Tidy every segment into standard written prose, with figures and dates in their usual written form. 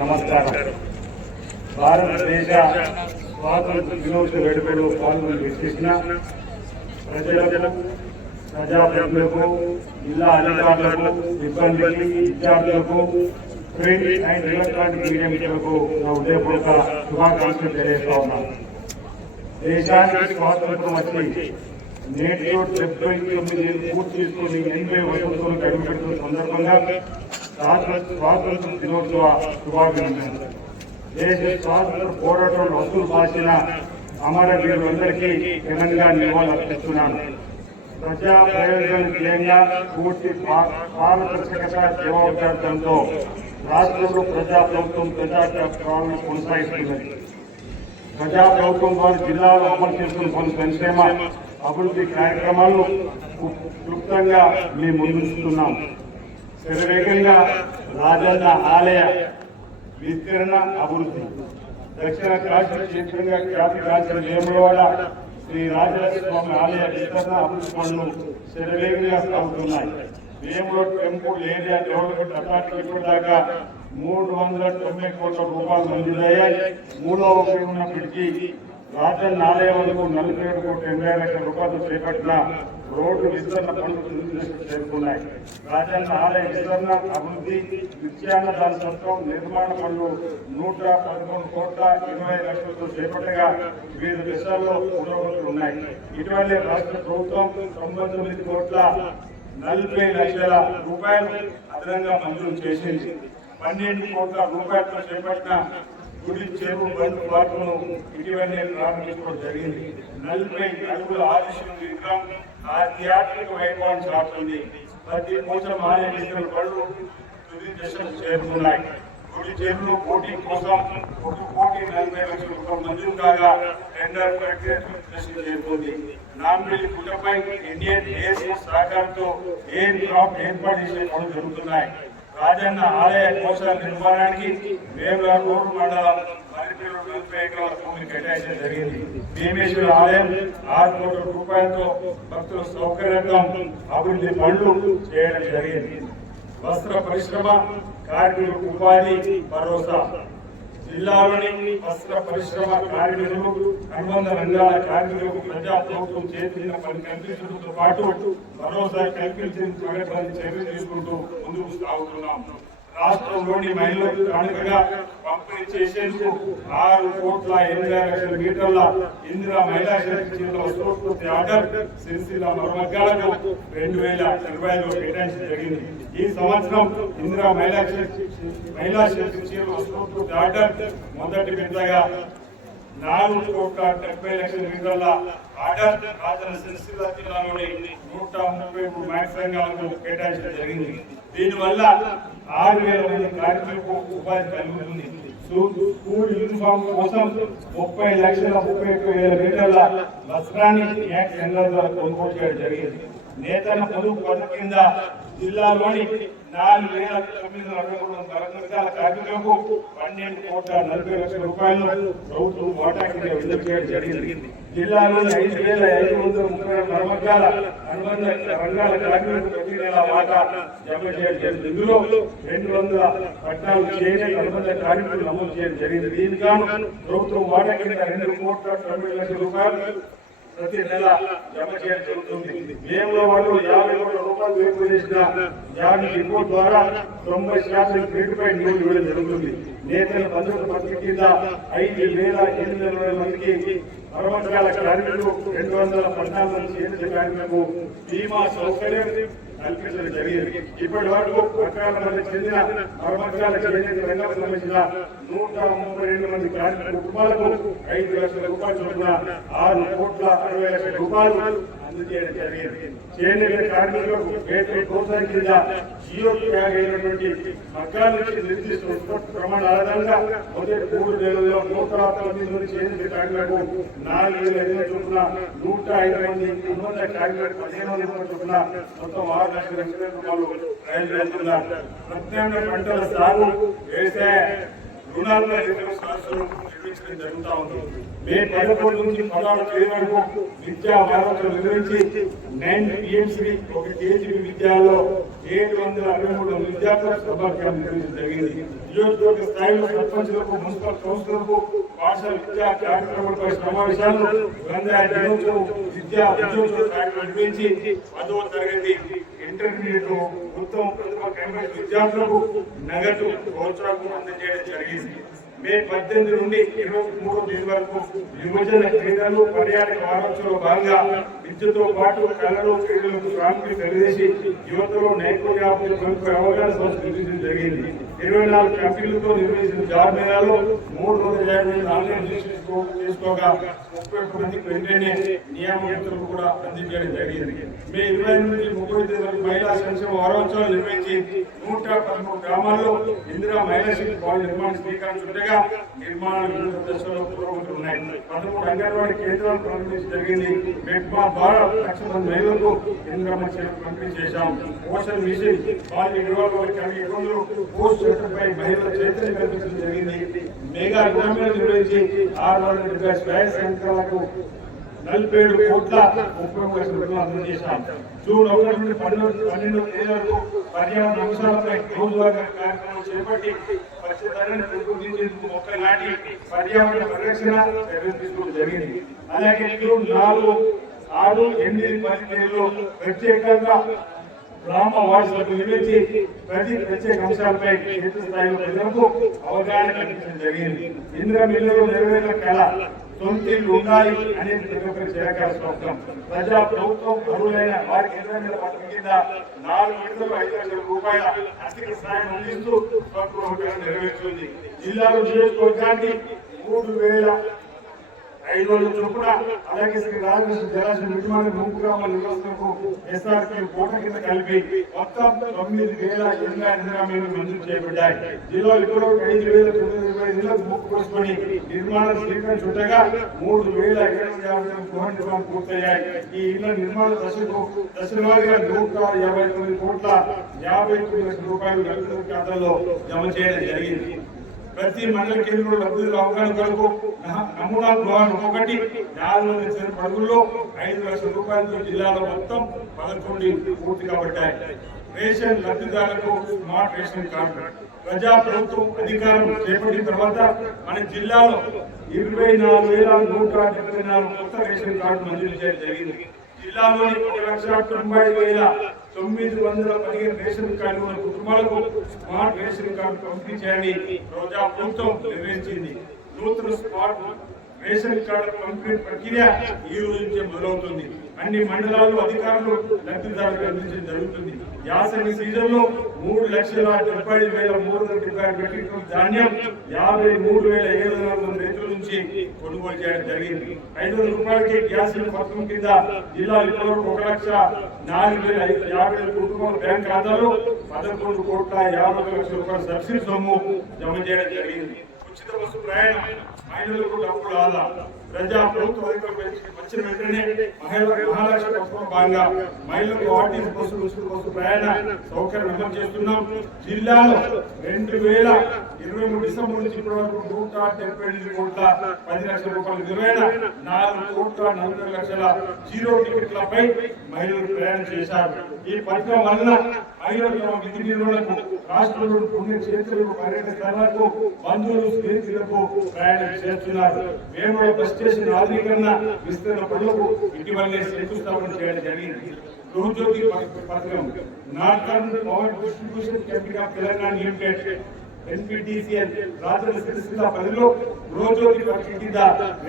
నమస్కారం. భారతదేశ స్వాతంత్ర దినోత్సవ వేడుకలో పాల్గొని వీక్షించిన ప్రజలకు, ప్రజాప్రతినిధులకు, జిల్లా అధికారులకు, సిబ్బందికి, విద్యార్థులకు, ప్రింట్ అండ్ ఎలక్ట్రానిక్ మీడియా మిత్రులకు నా హృదయపూర్వక శుభాకాంక్షలు తెలియజేస్తా ఉన్నాను. దేశానికి స్వాతంత్రం వచ్చి నేటితో 79 పూర్తి చేసుకుని 80 వసంతులను అడుగుపెడుతున్న సందర్భంగా స్వాతంత్ర దినోత్సవ శుభాకాంక్షలు. దేశ స్వాతంత్ర పోరాటంలో వస్తువులు పాల్చిన అమరవీరులందరికీ ఘనంగా నివాళులర్పిస్తున్నాను. ప్రజా ప్రయోజన ధ్యేయంగా పూర్తి పారదర్శకత జవాబుదారితనంతో రాష్ట్రంలో ప్రజాప్రభుత్వం ప్రజాపాలన కొనసాగిస్తున్నది. ప్రజాప్రభుత్వం ద్వారా జిల్లాలో అమలు చేస్తున్న పలు సంక్షేమ అభివృద్ధి కార్యక్రమాలను క్లుప్తంగా మేము ముందుస్తున్నాం. శరవేగంగా రాజన్న ఆలయ విస్తరణ అభివృద్ధి, దక్షిణ కాశీ క్షేత్రంగా ఖ్యాతిగాంచిన వేములవాడ శ్రీ రాజరాజస్వామి ఆలయ విస్తరణ అభివృద్ధి పనులు శరవేగంగా సాగుతున్నాయి. Vemula temple area development authority ఇప్పటిదాకా 390 కోట్ల రూపాయలు మంజూరయ్యాయి. 3వ ఫేజ్ ఉన్నప్పటికీ రాజన్న ఆలయం వరకు 47 కోట్ల 80 లక్షల రూపాయలు చేపట్టిన రోడ్డు విస్తరణ పనులు చేరుకున్నాయి. రాజన్న ఆలయ విస్తరణ అభివృద్ధి, నిత్యాన్నదాన సత్రం నిర్మాణ పనులు 111 కోట్ల 20 లక్షలతో చేపట్టగా వివిధ దశల్లో పురోగతులు ఉన్నాయి. ఇటీవలే రాష్ట్ర ప్రభుత్వం 99 కోట్ల 40 లక్షల రూపాయలు అదనంగా మంజూరు చేసింది. 12 కోట్ల రూపాయలతో చేపట్టిన గుడి చెరువు బండ్ పార్కును ఇటీవలే ప్రారంభించుకోవడం జరిగింది. 40 అడుగుల ఆదిశివుని విగ్రహం ఆధ్యాత్మిక వైభవాన్ని చాటుతుంది. ప్రతి పోచం ఆలయ విస్తరణ పనులు తుది దశకు చేరుకున్నాయి. గుడి చెరువులు పోటీ కోసం 1,40,40 లక్షల రూపాయలు మంజూరు కాగా టెండర్ ప్రక్రియ దశకు చేరుకుంది. నాంపల్లి పుట్టపై ఇండియన్ ఎయిర్ ఫోర్స్ సహకారంతో ఎయిర్ క్రాఫ్ట్ ఏర్పాటు చేసే పనులు జరుగుతున్నాయి. రాజన్న ఆలయ కోశాల నిర్మాణానికి వేములవాడ మండలం మరిపేరు 40 ఎకరాల భూమిని కేటాయించడం జరిగింది. భీమేశ్వర ఆలయం 6 కోట్ల రూపాయలతో భక్తుల సౌకర్యార్థం అభివృద్ధి పనులు చేయడం జరిగింది. వస్త్ర పరిశ్రమ కార్మికులకు ఉపాధి భరోసా, జిల్లాలోని వస్త్ర పరిశ్రమ కార్మికులు, అనుబంధ రంగాల కార్మికులకు ప్రజా ప్రభుత్వం చేసిన పని కల్పించడంతో పాటు భరోసా కల్పించిన చర్యలు తీసుకుంటూ ముందుకు సాగుతున్నాం. రాష్ట్రంలోని మహిళలకు కానుకగా పంపిణీ చేసేందుకు 6 కోట్ల 80 లక్షల మీటర్ల ఇందిరా మహిళా శక్తి వస్త్రోత్పత్తి ఆర్డర్ సిరిసిల్ల మరమగ్గాలకు 2020లో కేటాయించడం జరిగింది. ఈ సంవత్సరం ఇందిరా మహిళా శక్తి చీరల వస్త్రోత్పత్తి ఆర్డర్ మొదటి విడతగా 4 కోట్ల 70 లక్షల మీటర్ల ఆర్డర్ రాజన్న సిరిసిల్ల జిల్లాలోని 133 మ్యాక్స్ రంగాలకు కేటాయించడం జరిగింది. దీనివల్ల 6,000 మంది కార్మికులకు ఉపాధి కలుగుతుంది. స్కూల్ యూనిఫామ్ కోసం 30,31,000 మీటర్ల వస్త్రాన్ని కేంద్రాల ద్వారా కొనుగోలు చేయడం జరిగింది. నేతన్న పొదుపు పథకం కింద జిల్లాలోని 4,963 వర్గాల కార్మికులకు 12 కోట్ల 40 లక్షల రూపాయలు ప్రభుత్వం వాటా కింద విడుదల చేయడం జరిగింది. జిల్లాలోని 5,530 మరమగ్గాల అనుబంధ రంగాల కార్మికులకు ప్రతి నెల వాటా జమ చేయడం జరిగింది. ఇందులో 214 చేనేత అనుబంధ కార్మికులు నమోదు చేయడం జరిగింది. దీనికి గాను ప్రభుత్వం వాటా కింద 2 కోట్ల 90 లక్షల రూపాయలు ప్రతి నెల జమ చేయడం జరుగుతుంది. వేములవాడలో 50 కోట్ల రూపాయలు వేపు చేసిన జాబీ రిపోర్ట్ ద్వారా 90% క్రెడిట్పై నిధులు ఇవ్వడం జరుగుతుంది. నేతల భద్రత పథకం కింద 5,820 మందికి మరమగ్గాల కార్మికులు 214 మంది చేనేత కార్మికులకు బీమా సౌకర్యం కల్పించడం జరిగింది. ఇప్పటి వరకు అకాల మంది చెందిన మరమగ్గాల చేనేత రంగానికి సంబంధించిన 132 మంది కార్మిక కుటుంబాలకు 5 లక్షల రూపాయలు చొప్పున 6 కోట్ల 60 లక్షల రూపాయలు అందజేయడం జరిగింది. చేనేత కార్మికులకు వేతన ప్రోత్సాహం కింద జియో ట్యాగ్ అయినటువంటి మగ్గాల నుంచి నిర్దిష్ట ఉత్పత్తి ప్రమాణాల ఆధారంగా మొదటి 3 నెలల్లో 119 మంది చేనేత కార్మికులకు 4,500 చొప్పున 105 మంది అనుబంధ కార్మికులకు 15,000 చొప్పున మొత్తం 6 లక్షల రూపాయలు ప్రయోజనం. ప్రత్యామ్నాయ పంటల సాగు, వ్యవసాయ రుణాల సదస్సులు నిర్వహించడం జరుగుతూ ఉంది. మే 11 నుంచి 16 తేదీ వరకు విద్యా వారోత్సవం నిర్వహించి 9 PMC ఒక KGB విద్యాలయంలో 763 విద్యార్థుల సభాక్రమం నిర్వహించడం జరిగింది. నియోజకవర్గ స్థాయిలో సర్పంచులకు, మున్సిపల్ కౌన్సిలర్లకు పాఠశాల విద్యా కార్యక్రమాలపై సమావేశాలను, గ్రంథాలయ దినోత్సవం, విద్యా విద్యోత్సవ కార్యక్రమం నిర్వహించి 10వ తరగతి ఇంటర్మీడియట్ ఉత్తమ ప్రతిభ కనబరిచిన విద్యార్థులకు నగదు ప్రోత్సాహం అందజేయడం జరిగింది. మే 18 నుండి 23వ తేదీ వరకు యువజన క్రీడలు, పర్యాటక వారోత్సవంలో భాగంగా విద్యతో పాటు కళలు, క్రీడలకు ప్రాముఖ్యత తెలియజేసి యువతలో నైపుణ్యాభివృద్ధిపై అవగాహన సదస్సు నిర్వహించడం జరిగింది. 24 కంపెనీలతో నిర్వహించిన జాబ్ మేళాలో 350 ఆన్లైన్ రిజిస్ట్రేషన్ చేసుకోగా 31 మందికి వెంటనే నియామకులకు కూడా అందించడం జరిగింది. మే 20 నుండి 30 తేదీ వరకు మహిళా సంక్షేమ వారోత్సవాలు నిర్వహించి 113 గ్రామాల్లో ఇందిరా మహిళా శక్తి భవన నిర్మాణం శ్రీకారం చుట్టగా నిర్మాణాలు వివిధ దశల్లో పురోగతి ఉన్నాయి. 13 అంగన్వాడీ కేంద్రాలు ప్రారంభించడం జరిగింది. మెట్మా ద్వారా 1,00,000 మంది మహిళలకు ఇందిరమ్మ చెట్లు పంపిణీ చేశాం. పోషణ మిషన్ బాల్య వివాహాల కలిగి ఇబ్బందులు పోస్ట్ పై మహిళల చైతన్యం కల్పించడం జరిగింది. మెగా గ్రామీణ నిర్వహించి 670 స్వయం సంస్థలకు 47 కోట్ల 30 లక్షల రూపాయలు అందజేశాం. జూన్ 1 నుండి 12 తేదీ వరకు పర్యావరణ అంశాలపై రోజువారీ కార్యక్రమాలు చేపట్టి పచ్చదనాన్ని పెంపొందించేందుకు మొక్కలు నాటి పర్యావరణ పరిరక్షణ చర్యలు తీసుకోవడం జరిగింది. అలాగే జూన్ 4, 6, 8, 10 తేదీలో ప్రత్యేకంగా గ్రామ వాసులకు నిర్వహించి ప్రత్యేక అంశాలపై క్షేత్ర స్థాయిలో ప్రజలకు అవగాహన కల్పించడం జరిగింది. ఇందిరా మిల్లులో నెరవేరిన కళ సొంతిల్లు ఉండాలి అనేది ప్రతి ఒక్కరి చిరకాల స్వప్నం. ప్రజా ప్రభుత్వం అర్హులైన వారికి ఇంద్రమిల్ల పథకం కింద 4 విడతలు 5 లక్షల రూపాయల ఆర్థిక సహాయం అందిస్తూ స్వగృహ నెరవేర్చుంది. జిల్లాలో నియోజకవర్గానికి 3,500 చొప్పున, అలాగే శ్రీ రాజకృష్ణ జలాశయం నిర్మాణ ముంపు గ్రామాల నివాసులకు SRP కోట కింద కలిపి మొత్తం 9,800 మంజూరు చేయబడ్డాయి. జిల్లాలో ఇప్పటివరకు 5,920 ఇళ్లకు ముక్కు పోసుకొని నిర్మాణం శ్రీకారం చుట్టగా 3,750 గృహ నిర్మాణం పూర్తయ్యాయి. ఈ ఇళ్ల నిర్మాణ దశలవారీగా 159 కోట్ల 59 లక్షల రూపాయలు లబ్ధిదారుల ఖాతాలో జమ చేయడం జరిగింది. ప్రతి మండల కేంద్రంలో లబ్ధిదారుల అవగాహన కొరకు నమూనా గృహాలు ఒక్కొక్కటి 400 పడుగుల్లో 5 లక్షల రూపాయలతో జిల్లాలో మొత్తం 11 పూర్తి కాబట్టాయి. రేషన్ లబ్ధిదారులకు స్మార్ట్ రేషన్ కార్డు ప్రజా ప్రభుత్వం అధికారం చేపట్టిన తర్వాత మన జిల్లాలో 24,174 కొత్త రేషన్ కార్డు మంజూరు చేయడం జరిగింది. జిల్లాలోని 1,90,915 రేషన్ కార్డు ఉన్న కుటుంబాలకు స్మార్ట్ రేషన్ కార్డు పంపిణీ చేయాలని ప్రజా ప్రభుత్వం నిర్ణయించింది. నూతన స్మార్ట్ రేషన్ కార్డు పంపిణీ ప్రక్రియ ఈ రోజు నుంచే మొదలవుతుంది. అన్ని మండలాల్లో అధికారులు లబ్ధిదారులకు అందించడం జరుగుతుంది. యాసంగి సీజన్ లో 3,70,370 మెట్రిక్ టన్ ధాన్యం 53,700 రైతుల నుంచి కొనుగోలు చేయడం జరిగింది. 500 రూపాయలకి గ్యాస్ పథకం కింద జిల్లా ఇప్పటివరకు 1,04,50,000 కుటుంబాల బ్యాంక్ ఖాతాలో 11 కోట్ల 50 లక్షల రూపాయల సబ్సిడీ సొమ్ము జమ చేయడం జరిగింది. ఉచిత బస్సు ప్రయాణం మహిళలకు డబ్బులు ఆదా ప్రజా ప్రభుత్వ వచ్చిన వెంటనే మహాలక్ష్మి పథకంలో భాగంగా మహిళలకు ఆర్టీసీ బస్సులు ఉచిత బస్సు ప్రయాణ సౌకర్యం అమలు చేస్తున్నాం. జిల్లాలో 2023 డిసెంబర్ నుంచి ఇప్పటి వరకు 178 కోట్ల 10 లక్షల రూపాయల విలువైన 4 కోట్ల 40 లక్షల జీరో టికెట్లపై మహిళలు ప్రయాణం చేశారు. ఈ పథకం వలన మహిళలు తమ విధి నిర్వహణకు, రాష్ట్రంలోని పుణ్యక్షేత్రాలకు, పర్యటన స్థలాలకు, బంధువులు, స్నేహితులకు ప్రయాణం చేస్తున్నారు. వేముల బస్ స్టేషన్ ఆధునీకరణ విస్తరణ పనులకు ఇటీవలనే శంకుస్థాపన చేయడం జరిగింది. గృహజ్యోతి పథకం northern power distribution company of Telangana limited NPTCL Rajanna Sircilla పరిధిలో గృహజ్యోతి పథకం కింద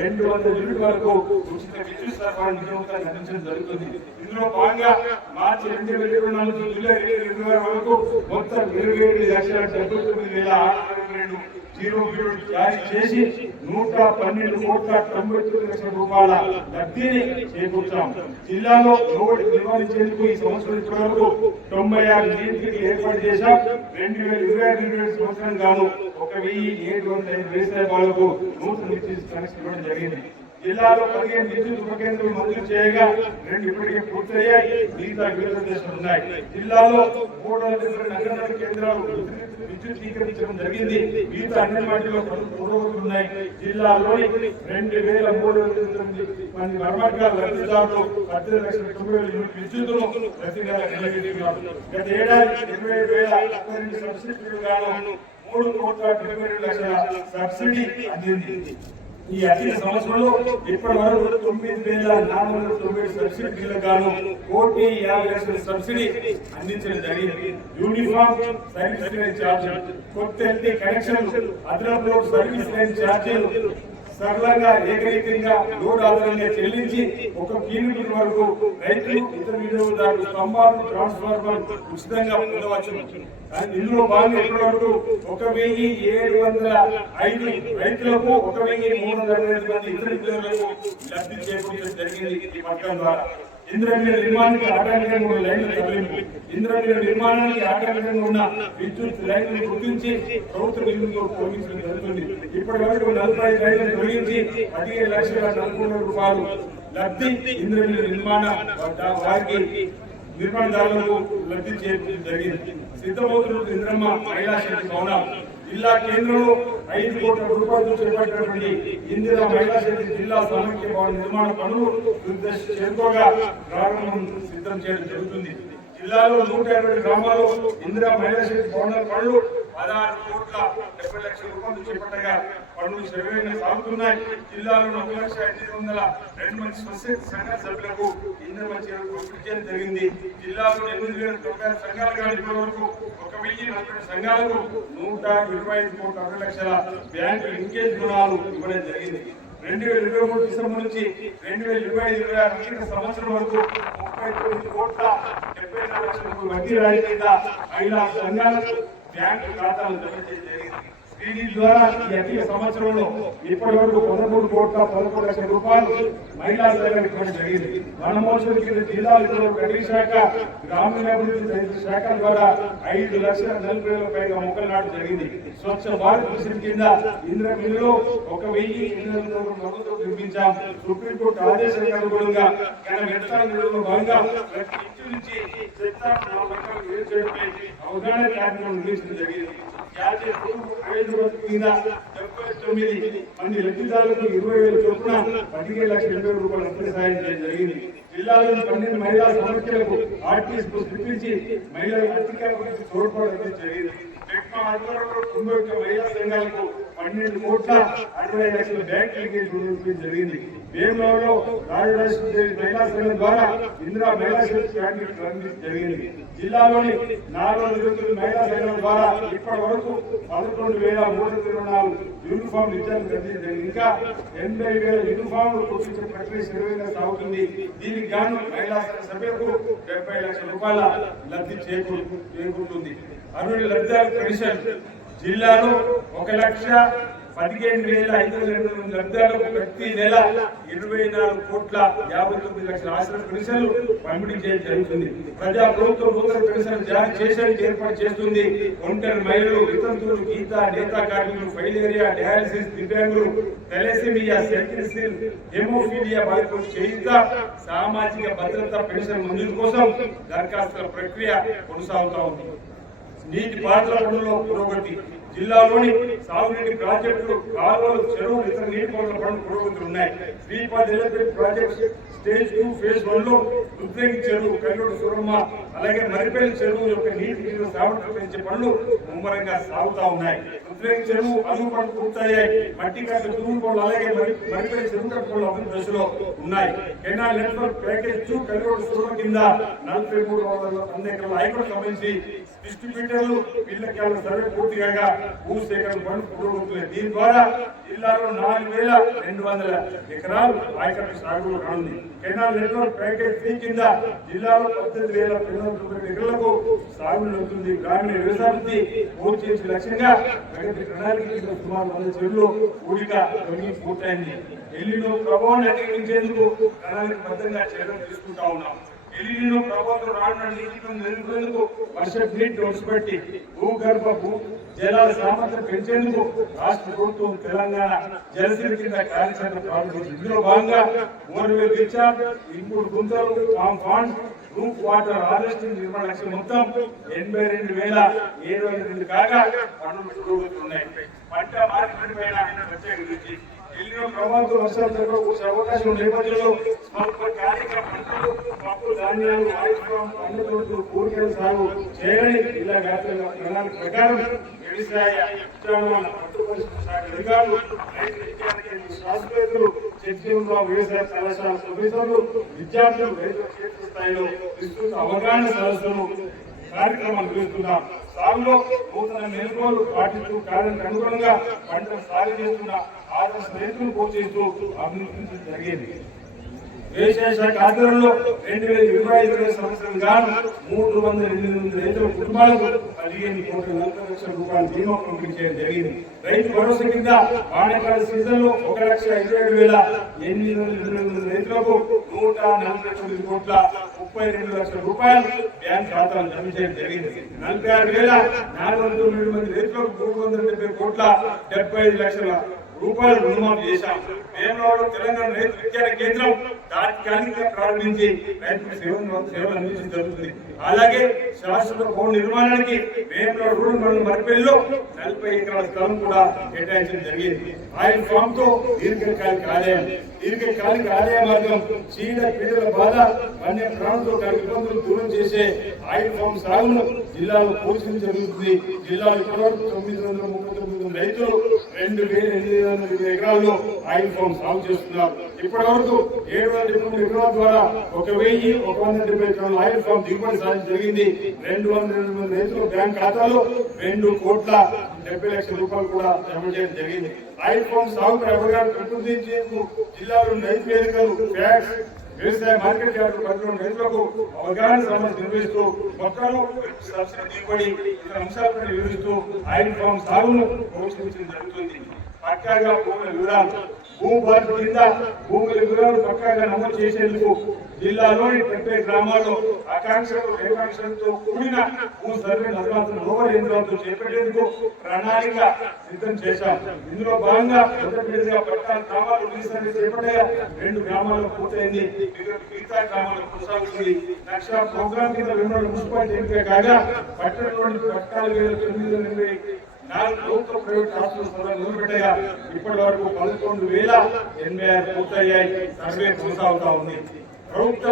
200 యూనిట్ వరకు ఉచిత విద్యుత్ సరఫరా నిజంగా అందించడం జరుగుతుంది. ఇందులో భాగంగా మార్చి 2024 నుంచి జూలై 2026 వరకు మొత్తం 27,79,622 జీరో యూనిట్ జారీ చేసి 112 కోట్ల 99 లక్షల రూపాయల లబ్ధిని చేకూర్చాం. జిల్లాలో రోడ్డు నిర్వహించేందుకు ఈ సంవత్సరం ఇప్పటివరకు 96 నియంత్రికలు ఏర్పాటు చేశాం. 2025 సంవత్సరం గాను 1,705 వ్యవసాయ బాలకు నూతన విద్యుత్ కనెక్షన్ ఇవ్వడం జరిగింది. జిల్లాలో 15 విద్యుత్ ఉప కేంద్రాలు మంజూరు చేయగా 2 ఇప్పటికే పూర్తయ్యాయి, మిగతా విడుదల చేస్తున్నాయి. జిల్లాలో 3 అంగన్వాడీ కేంద్రాలు విద్యుతీకరించడం జరిగింది, మిగతా అంగన్వాడీలో పురోగతులు ఉన్నాయి. జిల్లాలోని 2309 మంది మరమ్మతుల లబ్ధిదారులు 18,90,000 యూనిట్ విద్యుత్తును ప్రతి నెల నిలబెడుతున్నారు. గత ఏడాది 25,000 సబ్సిడీలు గాను 3,72,00,000 సబ్సిడీ అందింది. ఈ ఆర్థిక సంవత్సరంలో ఇప్పటి వరకు 9,490 సబ్సిడీలకు గాను 1,50,00,000 సబ్సిడీ అందించడం జరిగింది. యూనిఫామ్ సర్వీస్ లైన్ ఛార్జ్, కొత్త ఎల్టీ కనెక్షన్, అదనపు లోడ్ సర్వీస్ లైన్ ఛార్జీలు సరళంగా ఏకరీతంగా లోడ్ ఆధారంగా చెల్లించి 1 కిలోమీటర్ వరకు రైతులు ఇతర వినియోగదారులు స్తంభాలు ట్రాన్స్ఫార్మర్ ఉచితంగా పొందవచ్చు. ఇందులో భాగంగా ఇప్పటి వరకు 1,705 రైతులకు 1,325 మంది ఇతర వినియోగదారులకు లబ్ధి చేకూర్చడం జరిగింది. ఈ పథకం ద్వారా ఇంద్రమిల్ నిర్మాణానికి ఆటంకంగా ఉన్న లైన్ల తరలింపు, ఇంద్రమిల్ నిర్మాణానికి ఆటంకంగా ఉన్న విద్యుత్ లైన్లను గుర్తించి ప్రభుత్వ నిధులతో తొలగించడం జరుగుతుంది. ఇప్పటి వరకు 45 లైన్లను తొలగించి 15,40,00,000 రూపాయలు లబ్ధి ఇంద్రమిల్ నిర్మాణ వారికి నిర్మాణదారులకు లబ్ధి చేకూర్చడం జరిగింది. సిద్ధమవుతున్న ఇంద్రమ్మ మహిళా శక్తి భవనం జిల్లా కేంద్రంలో 5 కోట్ల రూపాయలతో చేపట్టినటువంటి ఇందిరా మహిళా శక్తి జిల్లా సమైక్య భవన నిర్మాణ పనులు చేరుకోగా ప్రారంభం సిద్ధం చేయడం జరుగుతుంది. జిల్లాలో 120 గ్రామాల్లో ఇందిరా మహిళా శక్తి భవనాల పనులు 16,70,00,000 రూపాయలు చేపట్టగా పనులు శరవేగంగా సాగుతున్నాయి. జిల్లాలో 1,802 మంది స్వచ్ఛంద సంఘ సభ్యులకు ఇందిరా చీరలు పంపిణీ చేయడం జరిగింది. జిల్లాలో 8,000 సంఘాలు కానీ ఇప్పటి వరకు 1,040 సంఘాలకు 125,60,00,000 బ్యాంకు లింకేజ్ రుణాలు ఇవ్వడం జరిగింది. 2023 డిసెంబర్ నుంచి 2025 ఆర్థిక సంవత్సరం వరకు 39,74,00,000 వడ్డీ రాయితీత మహిళా సంఘాలకు బ్యాంకు ఖాతాలు జమ చేయడం జరిగింది. దీని ద్వారా ఈ ఆర్థిక సంవత్సరంలో ఇప్పటి వరకు 13,11,00,000 రూపాయలు మహిళా సంఘానికి ఇవ్వడం జరిగింది. వనమోత్సవం కింద జిల్లాలో అటవీ శాఖ, గ్రామీణాభివృద్ధి శాఖ ద్వారా 5,40,000 పైగా మొక్కలు నాటడం జరిగింది. స్వచ్ఛ భారత్ మిషన్ కింద ఇందిరా మిల్లులో 1,800 మొక్కలతో నిర్మించాం. సుప్రీంకోర్టు ఆదేశాలకు అనుగుణంగా భాగంగా ప్రతి ఇంటి నుంచి చెత్త వేరు చేయడంపై అవగాహన కార్యక్రమం నిర్వహించడం జరిగింది. జాతీయ కింద 79 మంది లబ్ధిదారులకు 20,000 చొప్పున 15,80,000 రూపాయలు అప్పుల సాయం చేయడం జరిగింది. జిల్లాలోని 12 మహిళా సమస్యలకు ఆర్టీఎస్ బస్ తెప్పించి మహిళల ఆర్థిక అభివృద్ధి తోడ్పడడం జరిగింది. టెక్నో ఆధ్వర్యంలో 91 మహిళా సంఘాలకు 12,60,00,000 బ్యాంక్ లింకేజ్ రుణం జరిగింది. వేములవాడలో రాజరాజేశ్వరి మహిళా సంఘం ద్వారా ఇందిరా మహిళా శక్తి క్యాంటీన్ జరిగింది. జిల్లాలోని 429 మహిళా సంఘాల ద్వారా ఇప్పటి వరకు 11,324 యూనిఫామ్ ఇచ్చారు. ఇంకా 80,000 యూనిఫామ్లు కుట్టించిన ప్రక్రియ శరవేగంగా సాగుతుంది. దీనికి గాను మహిళా సభ్యులకు 70,00,000 రూపాయల లబ్ధి చేకూరుతుంది. అర్హుల లబ్ధిదారుల పెన్షన్ జిల్లాలో 1,15,502 మంది లబ్ధిదారులకు ప్రతి నెల 24,59,00,000 ఆశ్రమ పెన్షన్లు పంపిణీ చేయడం జరుగుతుంది. ప్రజా ప్రభుత్వం నూతన పెన్షన్ జారీ చేసేందుకు ఏర్పాటు చేస్తుంది. ఒంటరి మహిళలు, వితంతువులు, గీత, నేతా కార్మికులు, ఫైలేరియా, డయాలసిస్, దివ్యాంగులు, థాలసీమియా, సికిల్ సెల్, హెమోఫీలియా బాధితులకు చేయుత సామాజిక భద్రత పెన్షన్ మంజూరు కోసం దరఖాస్తుల ప్రక్రియ కొనసాగుతా ఉంది. నీటి పారుదల పనుల్లో పురోగతి జిల్లాలోని సాగునీటి ప్రాజెక్టులు, కాలువలు, చెరువులు, ఇతర నీటి పారుదల పనులు పురోగతులు ఉన్నాయి. శ్రీపాద ప్రాజెక్ట్ స్టేజ్ 2 ఫేజ్ 1 లో రుద్రంగి చెరువు, కల్లూరు సురమ్మ, అలాగే మరిపల్లి చెరువు యొక్క నీటి సాగుడు పెంచే పనులు ముమ్మరంగా సాగుతా ఉన్నాయి. రుద్రంగి చెరువు అదుపు పనులు పూర్తయ్యాయి. మట్టి కాక తురుము పనులు, అలాగే మరిపల్లి చెరువు కట్టుకోవడం అభివృద్ధి దశలో ఉన్నాయి. Canal network package 2 Kalluru Suramma కింద 43,100 ఎకరాల హైకోర్టు సంబంధించి డిస్ట్రిబ్యూటర్లు వీళ్ళకి సర్వే పూర్తి కాగా భూసేకరణ పనులు పురోగతులు. దీని ద్వారా జిల్లాలో 4,200 ఎకరాలు ఆయకట్టు సాగులో కానుంది. కెనాల్ నెట్వర్క్ ప్యాకేజ్ 3 కింద జిల్లాలో 18,290 ఎకరాలకు సాగు అవుతుంది. గ్రామీణ వ్యవసాయాన్ని పూర్తి చేసే లక్ష్యంగా ప్రగతి ప్రణాళిక కింద సుమారు 100 చెరువులు ఊడిక పూర్తయింది. ఎల్లిలో ప్రభావాన్ని అధిగమించేందుకు ప్రణాళికబద్ధంగా చర్యలు తీసుకుంటా ఉన్నాం. ఎల్లిలో ప్రభావం రానున్న నీటిని నిలుపుకునేందుకు వర్షపు నీటిని ఒడిసిపెట్టి భూగర్భ జలాల సామర్థ్యం పెంచేందుకు రాష్ట్ర ప్రభుత్వం తెలంగాణ జలశక్తి కింద కార్యాచరణ ప్రారంభించింది. ఇందులో భాగంగా బోర్వెల్ రీఛార్జ్, ఇంపుడు గుంతలు, ఫాండ్, రూఫ్ వాటర్ హార్వెస్టింగ్ నిర్మాణ లక్ష్యం మొత్తం 82,702 కాగా పనులు పురోగతున్నాయి. పంట మార్కెట్ పైన ప్రత్యేక దృష్టి. ఎల్లినో ప్రభావంతో వర్షాలు కురిసే అవకాశం ఉన్న నేపథ్యంలో స్వల్పకాలిక పంటలు, పప్పు ధాన్యాలు, పండ్లు, కూరగాయల సాగు చేయాలని జిల్లా వ్యాప్తంగా ప్రణాళిక ప్రకారం వ్యవసాయ ఉద్యానవన పట్టు పరిశ్రమ శాఖ అధికారులు, రైతు విజ్ఞాన శాస్త్రవేత్తలు, చర్చల్లో వ్యవసాయ కళాశాల ప్రొఫెసర్లు, విద్యార్థులు రైతుల క్షేత్రస్థాయిలో విస్తృత అవగాహన సదస్సులు కార్యక్రమాలు నిర్వహిస్తున్నాం. సాగులో నూతన మెలకువలు పాటిస్తూ కాలానికి అనుగుణంగా పంటలు సాగు చేస్తున్న ఆదర్శ రైతులు ప్రోత్సహిస్తూ అభివృద్ధి జరిగింది. వ్యవసాయ శాఖ ఆధ్వర్యంలో 2025 సంవత్సరం గాను 308 రైతుల కుటుంబాలకు 15,40,00,000 రూపాయల బీమా పంపిణీ చేయడం జరిగింది. రైతు భరోసా కింద వానాకాల సీజన్ లో 1,27,828 రైతులకు 140,32,32 రూపాయలు బ్యాంక్ ఖాతాలు జమ చేయడం జరిగింది. 46,409 మంది రైతులకు 370,75,00,000 రూపాయలు రుణమాఫీ చేశాం. వేములవాడ తెలంగాణ రైతు విజ్ఞాన కేంద్రం తాత్కాలికంగా ప్రారంభించి రైతులకు సేవలు అందించడం జరుగుతుంది. అలాగే శాశ్వత భవన నిర్మాణానికి వేములవాడ రూరల్ మండలం మరిపల్లిలో 40 ఎకరాల స్థలం కూడా కేటాయించడం జరిగింది. ఆయిల్ ఫామ్ తో దీర్ఘకాలిక ఆదాయ మార్గం, చీడ పీడల బాధ, వన్య ప్రాణులతో కలిగి ఇబ్బందులు దూరం చేసే ఆయిల్ ఫామ్ సాగును జిల్లాలో పోషించడం జరుగుతుంది. జిల్లాలో ఇప్పటివరకు 939 రైతులు 2,820 ఎకరాల్లో ఆయిల్ ఫామ్ సాగు చేస్తున్నారు. ఇప్పటి వరకు 770 ఎకరాల ద్వారా 1,170 ఎకరాల ఆయిల్ ఫామ్ దిగుబడి సాధించడం జరిగింది. 220 రైతుల బ్యాంక్ ఖాతాలో 2,70,00,000 రూపాయలు కూడా జమ చేయడం జరిగింది. ఆయిల్ ఫామ్ సాగుపై అవగాహన పెంపొందించేందుకు జిల్లాలో రైతు వేదికలు, ఫ్యాక్స్, వ్యవసాయ మార్కెట్ యార్డు పరిధిలోని రైతులకు అవగాహన సమావేశం నిర్వహిస్తూ మొక్కలు, సబ్సిడీ దిగుబడి, ఇతర అంశాలపై వివరిస్తూ ఆయిల్ ఫామ్ సాగును ప్రోత్సహించడం జరుగుతుంది. పక్కాగా భూముల వివరాలు, భూభారతి కింద భూముల వివరాలు పక్కాగా నమోదు చేసేందుకు జిల్లాలోని 70 గ్రామాల్లో రేఖాంశాలతో కూడిన భూ సర్వే నిర్మాణం రోవర్ యంత్రాలతో చేపట్టేందుకు ప్రణాళిక సిద్ధం చేశాం. ఇందులో భాగంగా మొదటిగా 14 గ్రామాలు రీసెంట్ చేపట్టగా 2 గ్రామాల్లో పూర్తయింది. మిగతా గ్రామాల్లో కొనసాగుతుంది. నక్షా ప్రోగ్రాం కింద 2 మున్సిపాలిటీ ఎంపిక కాగా పట్టణంలోని 14,924 ప్రభుత్వ ప్రైవేట్ హాస్పిటల్ మొదలుపెట్టగా ఇప్పటి వరకు 11,086 పూర్తయ్యాయి. సర్వే కొనసాగుతా ఉంది. ప్రభుత్వ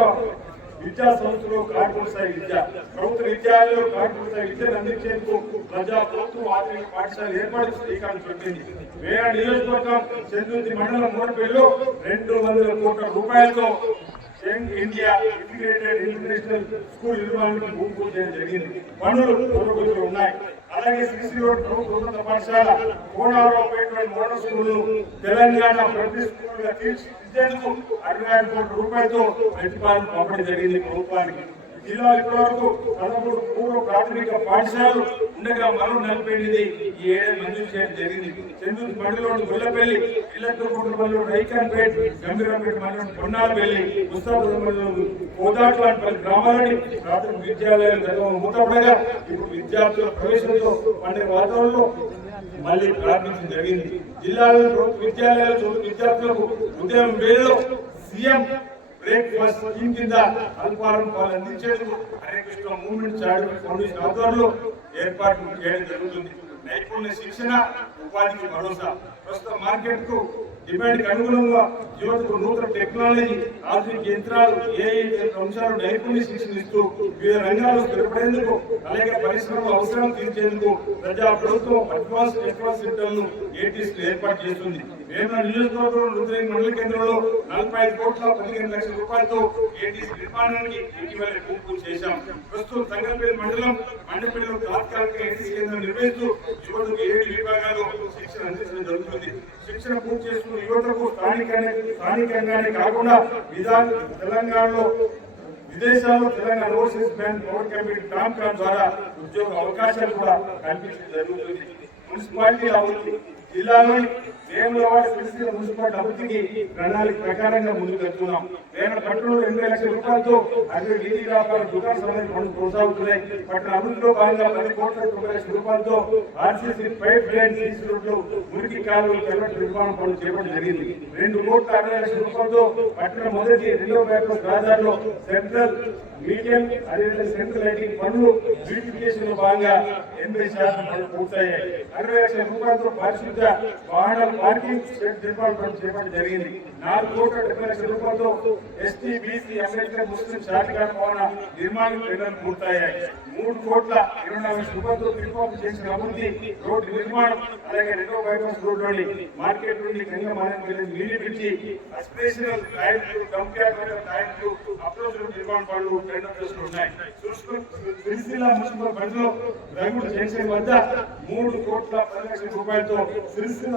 విద్యా సంస్థలో కార్పొరేట్ స్థాయి విద్య, ప్రభుత్వ విద్యాలయంలో కార్పొరేట్ స్థాయి విద్యను అందించేందుకు ప్రజా ప్రభుత్వ ఆధునిక పాఠశాల ఏర్పాటు శ్రీకారం చుట్టింది. వేర నియోజకవర్గం చంద్రుతి మండలం మోడపల్లిలో 200 కోట్ల రూపాయలతో young India integrated international school నిర్మాణానికి భూమి పూజ చేయడం జరిగింది. పనులు పురోగతిలో ఉన్నాయి. అలాగే సిసి రోడ్ ప్రభుత్వ ఉన్నత పాఠశాల, కోనారావుపేట మోడల్ స్కూల్ తెలంగాణ ప్రతి స్కూల్ గా తీర్చిదిద్దేందుకు 65 కోట్ల రూపాయలతో ప్రతిపాదన పంపిణీ జరిగింది ప్రభుత్వానికి. జిల్లా ఇప్పటి వరకు 13 పూర్వ ప్రాథమిక పాఠశాలలు ఉండగా మరో 48 ఈ ఏడాది మంజూరు చేయడం జరిగింది. చంద్రుతి మండలంలోని గొల్లపల్లి, ఇల్లెట్టుకుంటపల్లి, రైకాన్పేట, గంభీరంపేట మండలం కొన్నాలపల్లి, ముస్తాబాద్ మండలం కోదాట్లపల్లి గ్రామాలని ప్రాథమిక విద్యాలయాలు గతంలో మూతపడగా ఇప్పుడు విద్యార్థుల ప్రవేశంతో పండే వాతావరణంలో మళ్లీ ప్రారంభించడం జరిగింది. జిల్లాలోని ప్రభుత్వ విద్యాలయాలు చదువు విద్యార్థులకు ఉదయం వేళలో సీఎం బ్రేక్ఫాస్ట్ స్కీమ్ కింద అల్పాహారం పాలు అందించేందుకు హరేకృష్ణ మూవ్మెంట్ చారిటబుల్ ఫౌండేషన్ ఆధ్వర్యంలో ఏర్పాటు చేయడం జరుగుతుంది. నైపుణ్య శిక్షణ, ఉపాధికి భరోసా. ప్రస్తుత మార్కెట్ కు డిమాండ్ కు అనుగుణంగా యువతకు నూతన టెక్నాలజీ, ఆధునిక యంత్రాలు, ఏఐ అంశాలు నైపుణ్య శిక్షణ ఇస్తూ వివిధ రంగాల్లో స్థిరపడేందుకు, అలాగే పరిశ్రమల అవసరాలు తీర్చేందుకు ప్రజా ప్రభుత్వం అడ్వాన్స్ టెక్నాలజీ సెంటర్లను ఏటీసీ ఏర్పాటు చేస్తుంది. వేముల నియోజకవర్గంలో రుద్రేని మండల కేంద్రంలో 45,15,00,000 రూపాయలతో ఏటీసీ నిర్మాణానికి ఇటీవల పూర్తి చేశాం. ప్రస్తుతం సంగంపల్లి మండలం మండపల్లిలో తాత్కాలిక ఏటీసీ కేంద్రం నిర్వహిస్తూ యువతకు 7 విభాగాల్లో శిక్షణ అందించడం జరుగుతుంది. శిక్షణ పూర్తి చేసుకున్న యువతకు స్థానికంగానే కాకుండా తెలంగాణలో విదేశాల్లో Telangana overseas manpower company Tomcom ద్వారా ఉద్యోగ అవకాశాలు కూడా కల్పించడం జరుగుతుంది. మున్సిపాలిటీ అభివృద్ధి. జిల్లాలోని వేములవాడ సిరిసిల్ల మున్సిపాలిటీ అభివృద్ధికి ప్రణాళిక ప్రకారంగా ముందుకు వెళ్తున్నాం. వేమల పట్టణంలో 80 లక్షల రూపాయలతో 60 వీధి వ్యాపార దుకాణ సమావేశం పనులు కొనసాగుతున్నాయి. పట్టణ అభివృద్ధిలో భాగంగా 10 కోట్ల 90 లక్షల రూపాయలతో ఆర్సీసీ పైప్ లైన్ సీసీ రోడ్లు మురికి కాలువలు కల్వర్ట్ నిర్మాణం పనులు చేపట్టడం జరిగింది. 2 కోట్ల 60 లక్షల రూపాయలతో పట్టణ మొదటి 2వ బైపాస్ రహదారిలో సెంట్రల్ మీడియం అదేవిధంగా సెంట్రల్ లైటింగ్ పనులు బ్యూటిఫికేషన్ లో భాగంగా 80% పనులు పూర్తయ్యాయి. 60 లక్షల రూపాయలతో పరిశుద్ధ వాహనాల పార్కింగ్ షెడ్ నిర్మాణం పనులు చేపట్టడం జరిగింది. 4 కోట్ల 70 లక్షల రూపాయలతో ఎస్టీ బీసీ అంబేద్కర్ ముస్లిం షాదిఖాన భవన నిర్మాణం టెండర్లు పూర్తయ్యాయి. 3 కోట్ల 24 లక్షల రూపాయలతో తిరుపతి చేసిన అభివృద్ధి రోడ్డు నిర్మాణం అలాగే 2వ బైపాస్ రోడ్లోని మార్కెట్ నుండి గంగా మానేరు నీళ్లు పిలిచి అస్పిరేషనల్ టాయిలెట్లు డంప్ యార్డ్ టాయిలెట్లు అప్రోచ్ నిర్మాణ పనులు టెండర్ చేస్తున్నాయి. సిరిసిల్ల మున్సిపల్ పరిధిలో రంగుల జంక్షన్ వద్ద 3 కోట్ల 10 లక్షల రూపాయలతో సిరిసిల్ల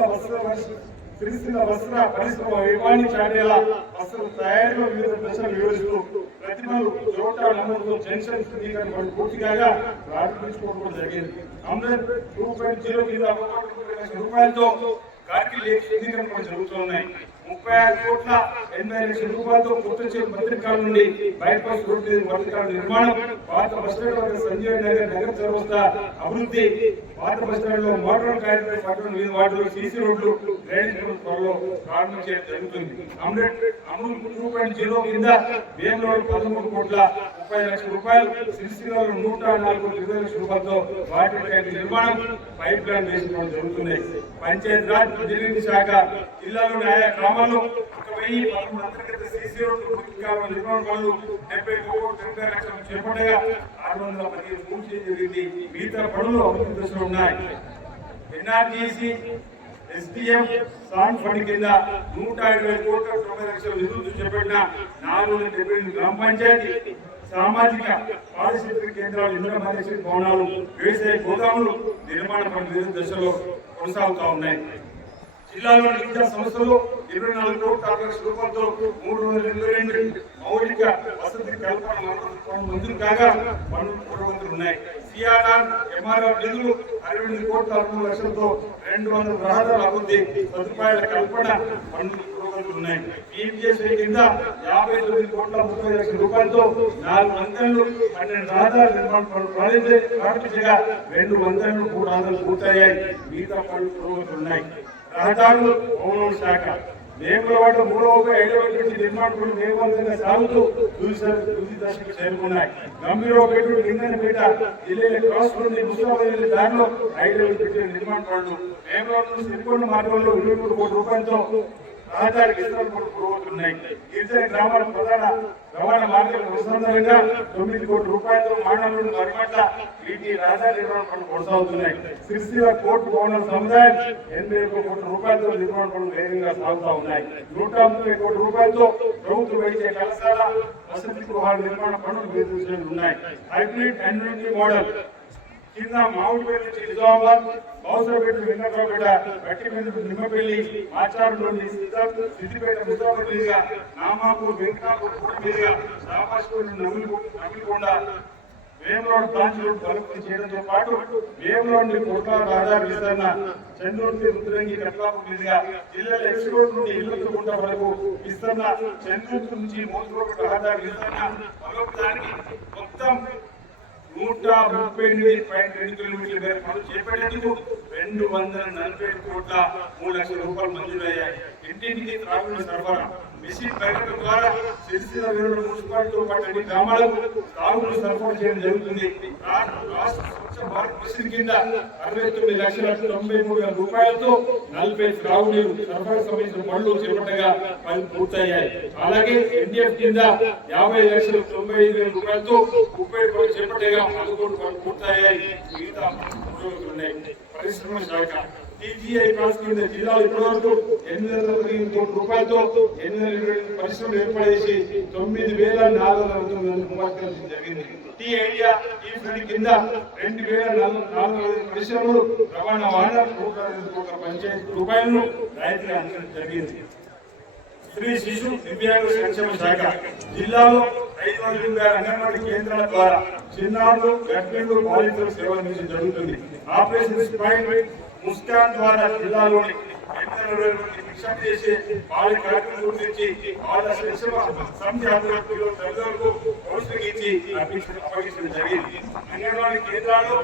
వస్త్ర పరిశ్రమ వైభవాన్ని చాటేలా వస్త్ర తయారీలో వివిధ దశలు వివరిస్తూ ప్రతిమలు చోట నమోదు జంక్షన్ శుద్ధీకరణ పనులు పూర్తి కాగా ప్రారంభించుకోవడం జరిగింది. అమృత్ 2.0 కింద 1 లక్షల రూపాయలతో కార్గిల్ శుద్ధీకరణ పనులు జరుగుతున్నాయి. 36 కోట్ల 80 లక్షల రూపాయలతో కొత్తచేరు భద్రకాల నుండి బైపాస్ రోడ్డు భద్రకాల నిర్మాణం, పాత బస్టాండ్ వద్ద సంజయ్ నగర్ నగర చౌరస్తా అభివృద్ధి, పాత బస్టాండ్ లో మోటార్ కార్యక్రమం పట్టణ వివిధ వార్డులు సీసీ రోడ్లు డ్రైనేజ్ త్వరలో ప్రారంభించడం జరుగుతుంది. అమృత్ 2.0 కింద వేములవాడ 13 కోట్ల 30 లక్షల రూపాయలు, సిరిసిల్లలో 104 కోట్ల 20 లక్షల రూపాయలతో వాటర్ ట్యాంక్ నిర్మాణం పైప్ లైన్ వేసుకోవడం జరుగుతున్నాయి. పంచాయత్ రాజ్ ఇంజనీరింగ్ శాఖ జిల్లాలోని ఆయా గ్రామాల్లో 1013 అంతర్గత సీసీ రోడ్లు నిర్మాణ పనులు 70 కోట్ల 90 లక్షలు చేపట్టగా 615 పూర్తి జరిగింది. మిగతా పనులు అభివృద్ధి దశలో ఉన్నాయి. ఎన్ఆర్జీసీ ఎస్డిఎం సాన్ ఫండ్ కింద 120 కోట్ల 90 లక్షల నిధులు చేపట్టిన 478 గ్రామ పంచాయతీ సామాజిక పారిశుద్ధ్య కేంద్రాలు, ఇంధన మార్కెట్ భవనాలు, వ్యవసాయ గోదాములు నిర్మాణ పనులు వివిధ దశలో కొనసాగుతూ ఉన్నాయి. జిల్లాలోని విద్యా సంస్థలు 24 కోట్ల 60 లక్షల రూపాయలతో 322 మౌలిక వసతి కల్పన మంజూరు కాగా పనులు పురోగతులు ఉన్నాయి. సిఆర్ఆర్ ఎంఆర్ఆర్ నిధులు 68 కోట్ల 60 లక్షలతో 200 రహదారుల అభివృద్ధి సదుపాయాల కల్పన పనులు పురోగతులు ఉన్నాయి. ఈపీఎస్ఐ కింద 59 కోట్ల 30 లక్షల రూపాయలతో 4 వంతెనలు 12 రహదారుల నిర్మాణ పనులు ప్రారంభించగా 2 వంతెనలు 3 రహదారులు పూర్తయ్యాయి. మిగతా పనులు పురోగతులు ఉన్నాయి. రహదారులు భవనాల శాఖ వేములవాడ 3వ 5వ నుంచి నిర్మాణ పనులు వేగవంతంగా సాగుతూ తుది దశకు చేరుకున్నాయి. గంభీరపేట లింగనపేట జిల్లా క్రాస్ నుండి ముస్తాబాద్ దారిలో 5వ పెట్టి నిర్మాణ పనులు వేములవాడ నుంచి సిరికొండ మార్గంలో 23 కోట్ల రూపాయలతో రహదారి విస్తరణ పనులు పురోగతున్నాయి. గిరిజన గ్రామాల ప్రధాన రవాణా మార్గాల అనుసంధానంగా 9 కోట్ల రూపాయలతో మానవులు మరిమట్ల వీటి రహదారి నిర్మాణ పనులు కొనసాగుతున్నాయి. సిరిసిల్ల కోర్టు భవనాల సముదాయం 81 కోట్ల రూపాయలతో నిర్మాణ పనులు వేగంగా సాగుతూ ఉన్నాయి. 130 కోట్ల రూపాయలతో ప్రభుత్వ వైద్య కళాశాల వసతి గృహాల నిర్మాణ పనులు వేగంగా ఉన్నాయి. హైబ్రిడ్ అన్యూనిటీ మోడల్ కింద మామిడిపల్లి నుంచి నిజామాబాద్, బౌసరపేట వెంకట్రావుపేట, గట్టిపల్లి నిమ్మపల్లి, ఆచారంలోని సిద్దిపేట ముస్తాబాద్ మీదుగా నామాపూర్ వెంకటాపూర్ మీదుగా శాపాస్పూర్ నమిలికొండ వేములవాడ బ్రాంచ్ రోడ్ బలపతి చేయడంతో పాటు వేములవాడ కోట్ల రహదారి విస్తరణ చంద్రుడి రుద్రంగి కట్లాపూర్ మీదుగా జిల్లాల ఎక్స్ రోడ్ నుండి ఇళ్లకుంట వరకు విస్తరణ, చంద్రుడి నుంచి మోసరోడ్ రహదారి విస్తరణ బలోపేతానికి మొత్తం 138.2 కిలోమీటర్ల మేర పనులు చేపట్టేందుకు 240 కోట్ల 3 లక్షల రూపాయలు మంజూరయ్యాయి. ఇంటింటికి త్రాగునీరు సరఫరా మిషన్ పైలట్ ద్వారా సిరిసిల్ల మున్సిపాలిటీతో పాటు అన్ని గ్రామాలకు తాగునీరు సరఫరా చేయడం జరుగుతుంది. రాష్ట్ర స్వచ్ఛ భారత్ మిషన్ కింద 69 లక్షల 93 వేల రూపాయలతో 40 త్రాగునీరు సరఫరా సంబంధించిన పనులు చేపట్టగా పనులు పూర్తయ్యాయి. అలాగే ఎన్డీఎఫ్ కింద 50 లక్షల 95 వేల రూపాయలతో 30 పనులు చేపట్టగా 11 పనులు పూర్తయ్యాయి. మిగతా పురోగతులున్నాయి. పరిశ్రమ శాఖ టీజీఐ ప్రాజెక్టు జిల్లాలో ఇప్పటివరకు 815 కోట్ల రూపాయలతో 820 పరిశ్రమలు ఏర్పడేసి 9,499 జరిగింది. టీ ఐడియా ఈ ఫండ్ కింద 2,405 పరిశ్రమలు రవాణా వాహన 125 కోట్ల పంచాయతీ రూపాయలను రైతులకు అందించడం జరిగింది. స్త్రీ శిశు దివ్యాంగ సంక్షేమ శాఖ జిల్లాలో 520 అంగన్వాడీ కేంద్రాల ద్వారా చిన్నారులు, గర్భిణులు, బాలింతల సేవలు అందించడం జరుగుతుంది. ఆపరేషన్ స్మైల్ ముస్కాన్ ద్వారా జిల్లాలోని 220 మంది విషయం చేసి వాళ్ళ కార్యక్రమం గుర్తించి వాళ్ళ సంఖ్యాభివృద్ధిలో తల్లిదండ్రులకు పౌష్టికించి అప్పగించడం జరిగింది. అంగన్వాడీ కేంద్రాల్లో